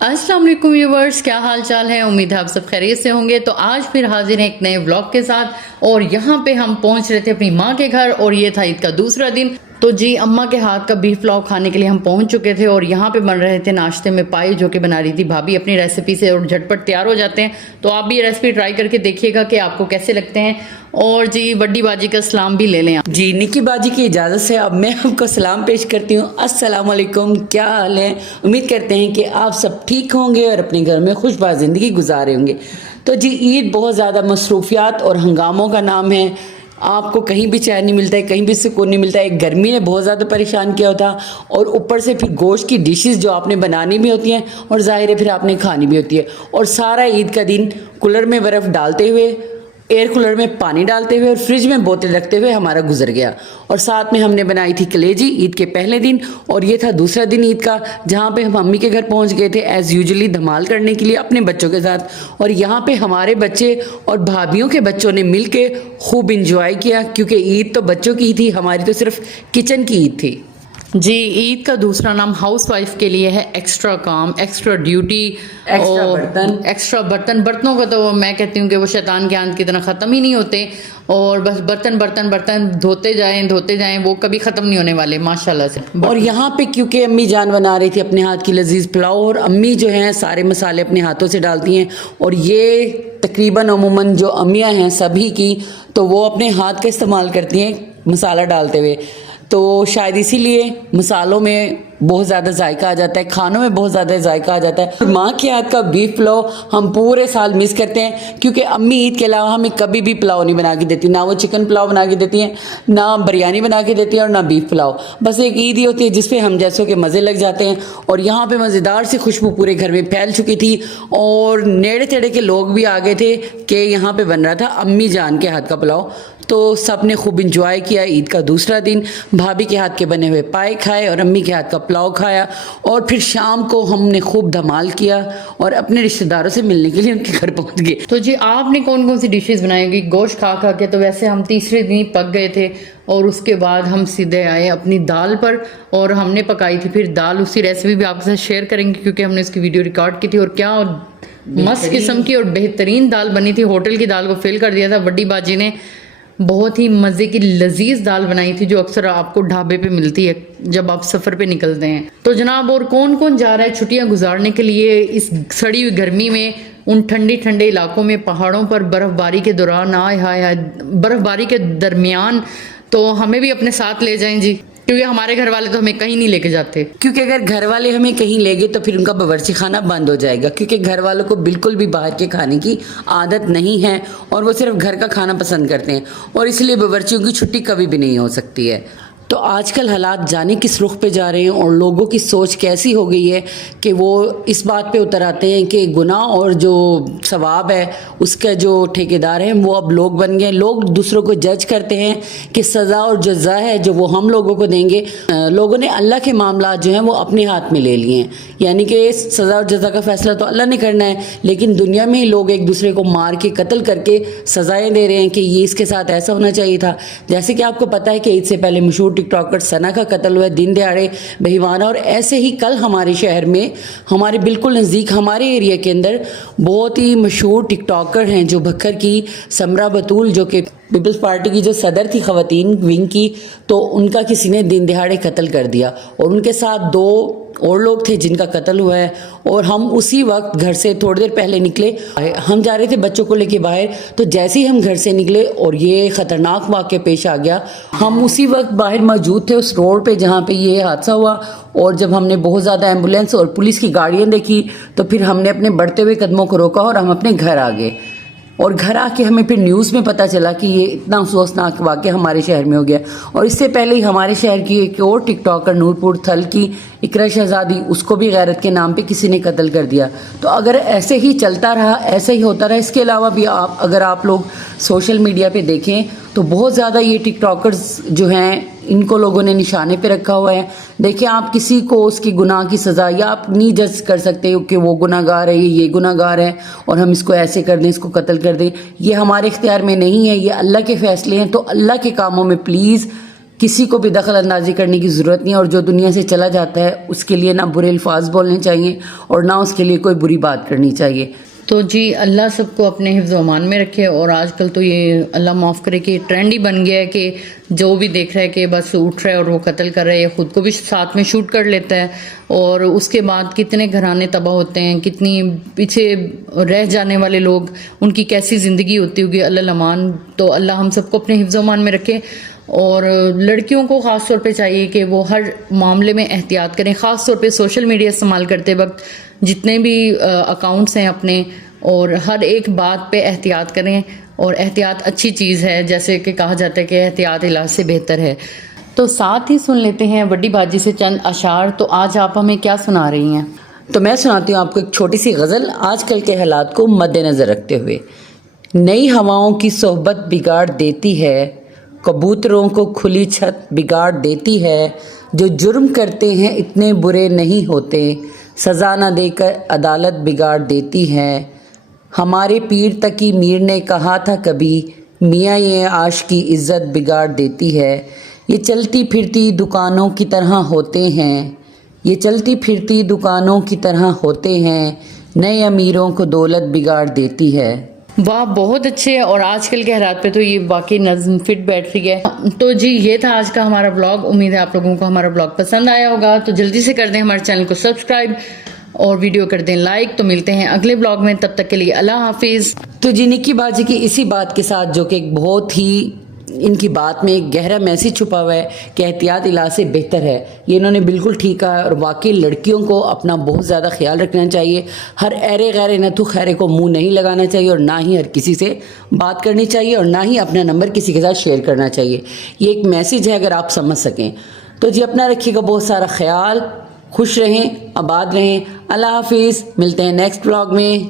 अस्सलाम वालेकुम व्यूवर्स, क्या हाल चाल है। उम्मीद है आप सब खैरियत से होंगे। तो आज फिर हाजिर हैं एक नए व्लॉग के साथ। और यहाँ पे हम पहुँच रहे थे अपनी माँ के घर और ये था ईद का दूसरा दिन। तो जी अम्मा के हाथ का बीफ पुलाव खाने के लिए हम पहुंच चुके थे और यहाँ पे बन रहे थे नाश्ते में पाई, जो कि बना रही थी भाभी अपनी रेसिपी से और झटपट तैयार हो जाते हैं। तो आप भी ये रेसिपी ट्राई करके देखिएगा कि आपको कैसे लगते हैं। और जी बड्डी बाजी का सलाम भी ले लें आप। जी निकी बाजी की इजाज़त से अब मैं आपको सलाम पेश करती हूँ। अस्सलाम वालेकुम, क्या हाल है। उम्मीद करते हैं कि आप सब ठीक होंगे और अपने घर में खुशबाश ज़िंदगी गुजारे होंगे। तो जी ईद बहुत ज़्यादा मसरूफियात और हंगामों का नाम है। आपको कहीं भी चैन नहीं मिलता है, कहीं भी सुकून नहीं मिलता है। गर्मी ने बहुत ज़्यादा परेशान किया होता और ऊपर से फिर गोश्त की डिशेस जो आपने बनानी भी होती हैं और ज़ाहिर है फिर आपने खानी भी होती है। और सारा ईद का दिन कूलर में बर्फ़ डालते हुए, एयर कूलर में पानी डालते हुए और फ्रिज में बोतल रखते हुए हमारा गुजर गया। और साथ में हमने बनाई थी कलेजी ईद के पहले दिन। और ये था दूसरा दिन ईद का, जहाँ पे हम मम्मी के घर पहुँच गए थे एज़ यूजुअली धमाल करने के लिए अपने बच्चों के साथ। और यहाँ पे हमारे बच्चे और भाभीयों के बच्चों ने मिल के खूब इंजॉय किया, क्योंकि ईद तो बच्चों की थी, हमारी तो सिर्फ किचन की ईद थी। जी ईद का दूसरा नाम हाउस वाइफ के लिए है एक्स्ट्रा काम, एक्स्ट्रा ड्यूटी, एक्स्ट्रा बर्तन। बर्तनों का तो मैं कहती हूँ कि वो शैतान के आंत की तरह ख़त्म ही नहीं होते। और बस बर्तन बर्तन बर्तन धोते जाएं, वो कभी ख़त्म नहीं होने वाले माशाल्लाह से। और यहाँ पे क्योंकि अम्मी जान बना रही थी अपने हाथ की लजीज पुलाव, और अम्मी जो हैं सारे मसाले अपने हाथों से डालती हैं। और ये तकरीबन अमूमन जो अम्मियाँ हैं सभी की, तो वो अपने हाथ का इस्तेमाल करती हैं मसाला डालते हुए। तो शायद इसीलिए मसालों में बहुत ज़्यादा जायका आ जाता है, खानों में बहुत ज़्यादा जायका आ जाता है। माँ के हाथ का बीफ पुलाव हम पूरे साल मिस करते हैं, क्योंकि अम्मी ईद के अलावा हमें कभी भी पुलाव नहीं बना के देती। ना वो चिकन पुलाव बना के देती हैं, ना बिरयानी बना के देती हैं, और ना बीफ पुलाव। बस एक ईद ही होती है जिसपे हम जैसों के मज़े लग जाते हैं। और यहाँ पे मज़ेदार सी खुशबू पूरे घर में फैल चुकी थी और नेड़े तेड़े के लोग भी आ गए थे कि यहाँ पे बन रहा था अम्मी जान के हाथ का पुलाव। तो सब ने खूब इंजॉय किया। ईद का दूसरा दिन भाभी के हाथ के बने हुए पाए खाए और अम्मी के हाथ का पुलाव खाया। और फिर शाम को हमने खूब धमाल किया और अपने रिश्तेदारों से मिलने के लिए उनके घर पहुंच गए। तो जी आपने कौन कौन सी डिशेस बनाई होगी गोश्त खा खा के? तो वैसे हम तीसरे दिन ही पक गए थे और उसके बाद हम सीधे आए अपनी दाल पर और हमने पकाई थी फिर दाल। उसकी रेसिपी भी आपके साथ शेयर करेंगे क्योंकि हमने उसकी वीडियो रिकॉर्ड की थी। और क्या मस्त किस्म की और बेहतरीन दाल बनी थी। होटल की दाल को फेल कर दिया था बड्डी बाजी ने। बहुत ही मज़े की लजीज दाल बनाई थी, जो अक्सर आपको ढाबे पे मिलती है जब आप सफ़र पे निकलते हैं। तो जनाब और कौन कौन जा रहा है छुट्टियां गुजारने के लिए इस सड़ी हुई गर्मी में उन ठंडे ठंडे इलाकों में, पहाड़ों पर बर्फ़बारी के दौरान? आए हाय हाय, बर्फ़बारी के दरमियान तो हमें भी अपने साथ ले जाएं जी, क्योंकि हमारे घर वाले तो हमें कहीं नहीं लेके जाते। क्योंकि अगर घर वाले हमें कहीं ले गए तो फिर उनका बावर्ची खाना बंद हो जाएगा, क्योंकि घर वालों को बिल्कुल भी बाहर के खाने की आदत नहीं है और वो सिर्फ घर का खाना पसंद करते हैं। और इसलिए बावर्चियों की छुट्टी कभी भी नहीं हो सकती है। तो आजकल हालात जाने किस रुख पे जा रहे हैं और लोगों की सोच कैसी हो गई है कि वो इस बात पे उतर आते हैं कि गुनाह और जो सवाब है उसका जो ठेकेदार हैं वो अब लोग बन गए। लोग दूसरों को जज करते हैं कि सज़ा और जज़ा है जो वो हम लोगों को देंगे। लोगों ने अल्लाह के मामला जो हैं वो अपने हाथ में ले लिए हैं, यानी कि सज़ा और जज़ा का फ़ैसला तो अल्लाह ने करना है, लेकिन दुनिया में ही लोग एक दूसरे को मार के कत्ल करके सज़ाएँ दे रहे हैं कि ये इसके साथ ऐसा होना चाहिए था। जैसे कि आपको पता है कि ईद से पहले मशहूर टिकटॉकर सना का कत्ल हुआ दिन दिहाड़े बेईमाना। और ऐसे ही कल हमारे शहर में, हमारे बिल्कुल नज़दीक हमारे एरिया के अंदर बहुत ही मशहूर टिकटॉकर हैं जो भक्खर की समरा बतूल, जो कि पीपल्स पार्टी की जो सदर थी ख़वातीन विंग की, तो उनका किसी ने दिन दिहाड़े कत्ल कर दिया। और उनके साथ 2 और लोग थे जिनका कत्ल हुआ है। और हम उसी वक्त घर से थोड़ी देर पहले निकले, हम जा रहे थे बच्चों को लेके बाहर। तो जैसे ही हम घर से निकले और ये ख़तरनाक वाक़या पेश आ गया, हम उसी वक्त बाहर मौजूद थे उस रोड पे जहाँ पे ये हादसा हुआ। और जब हमने बहुत ज़्यादा एम्बुलेंस और पुलिस की गाड़ियाँ देखी तो फिर हमने अपने बढ़ते हुए कदमों को रोका और हम अपने घर आ गए। और घर आके हमें फिर न्यूज़ में पता चला कि ये इतना अफसोसनाक वाक़या हमारे शहर में हो गया। और इससे पहले ही हमारे शहर की एक और टिकटॉकर नूरपुर थल की इकरा शहजादी, उसको भी गैरत के नाम पे किसी ने कत्ल कर दिया। तो अगर ऐसे ही चलता रहा, ऐसे ही होता रहा, इसके अलावा भी अगर आप लोग सोशल मीडिया पे देखें तो बहुत ज़्यादा ये टिकटॉकर्स जो हैं इनको लोगों ने निशाने पे रखा हुआ है। देखिए, आप किसी को उसकी गुनाह की सज़ा या आप नहीं जज कर सकते हो कि वो गुनाहगार है, ये गुनाहगार है और हम इसको ऐसे कर दें, इसको कत्ल कर दें। ये हमारे इख्तियार में नहीं है, ये अल्लाह के फ़ैसले हैं। तो अल्लाह के कामों में प्लीज़ किसी को भी दखल अंदाजी करने की ज़रूरत नहीं है, और जो दुनिया से चला जाता है उसके लिए ना बुरे अल्फाज बोलने चाहिए और ना उसके लिए कोई बुरी बात करनी चाहिए। तो जी अल्लाह सबको अपने हिफ्ज़ व अमान में रखे। और आजकल तो ये अल्लाह माफ़ करे कि ट्रेंड ही बन गया है कि जो भी देख रहा है कि बस उठ रहा है और वो कत्ल कर रहा है, या ख़ुद को भी साथ में शूट कर लेता है, और उसके बाद कितने घराने तबाह होते हैं, कितनी पीछे रह जाने वाले लोग, उनकी कैसी ज़िंदगी होती होगी, अल्लाह अमान। तो अल्लाह हम सबको अपने हिफ्ज़ व अमान में रखे। और लड़कियों को ख़ास तौर पे चाहिए कि वो हर मामले में एहतियात करें, ख़ास तौर पे सोशल मीडिया इस्तेमाल करते वक्त जितने भी अकाउंट्स हैं अपने, और हर एक बात पे एहतियात करें। और एहतियात अच्छी चीज़ है, जैसे कि कहा जाता है कि एहतियात इलाज से बेहतर है। तो साथ ही सुन लेते हैं बड़ी बाजी से चंद अशार। तो आज आप हमें क्या सुना रही हैं? तो मैं सुनाती हूँ आपको एक छोटी सी गज़ल आजकल के हालात को मद्देनज़र रखते हुए। नई हवाओं की सोहबत बिगाड़ देती है, कबूतरों को खुली छत बिगाड़ देती है। जो जुर्म करते हैं इतने बुरे नहीं होते, सज़ा न देकर अदालत बिगाड़ देती है। हमारे पीर तकी मीर ने कहा था कभी, मियाँ ये आश की इज़्ज़त बिगाड़ देती है। ये चलती फिरती दुकानों की तरह होते हैं, ये चलती फिरती दुकानों की तरह होते हैं। नए अमीरों को दौलत बिगाड़ देती है। वाह, बहुत अच्छे। और आजकल के हालात पे तो ये वाकई नज़्म फिट बैठ रही है। तो जी ये था आज का हमारा ब्लॉग। उम्मीद है आप लोगों को हमारा ब्लॉग पसंद आया होगा। तो जल्दी से कर दें हमारे चैनल को सब्सक्राइब और वीडियो कर दें लाइक। तो मिलते हैं अगले ब्लॉग में, तब तक के लिए अल्लाह हाफिज़। तो जी निक्की बाजी की इसी बात के साथ, जो कि एक बहुत ही इनकी बात में एक गहरा मैसेज छुपा हुआ है कि एहतियात इलाज से बेहतर है, ये इन्होंने बिल्कुल ठीक कहा है। और वाकई लड़कियों को अपना बहुत ज़्यादा ख्याल रखना चाहिए। हर ऐरे गैरे नथु खैरे को मुंह नहीं लगाना चाहिए, और ना ही हर किसी से बात करनी चाहिए, और ना ही अपना नंबर किसी के साथ शेयर करना चाहिए। ये एक मैसेज है, अगर आप समझ सकें तो। जी अपना रखिएगा बहुत सारा ख्याल, खुश रहें, आबाद रहें। अल्लाह हाफिज़। मिलते हैं नेक्स्ट ब्लॉग में।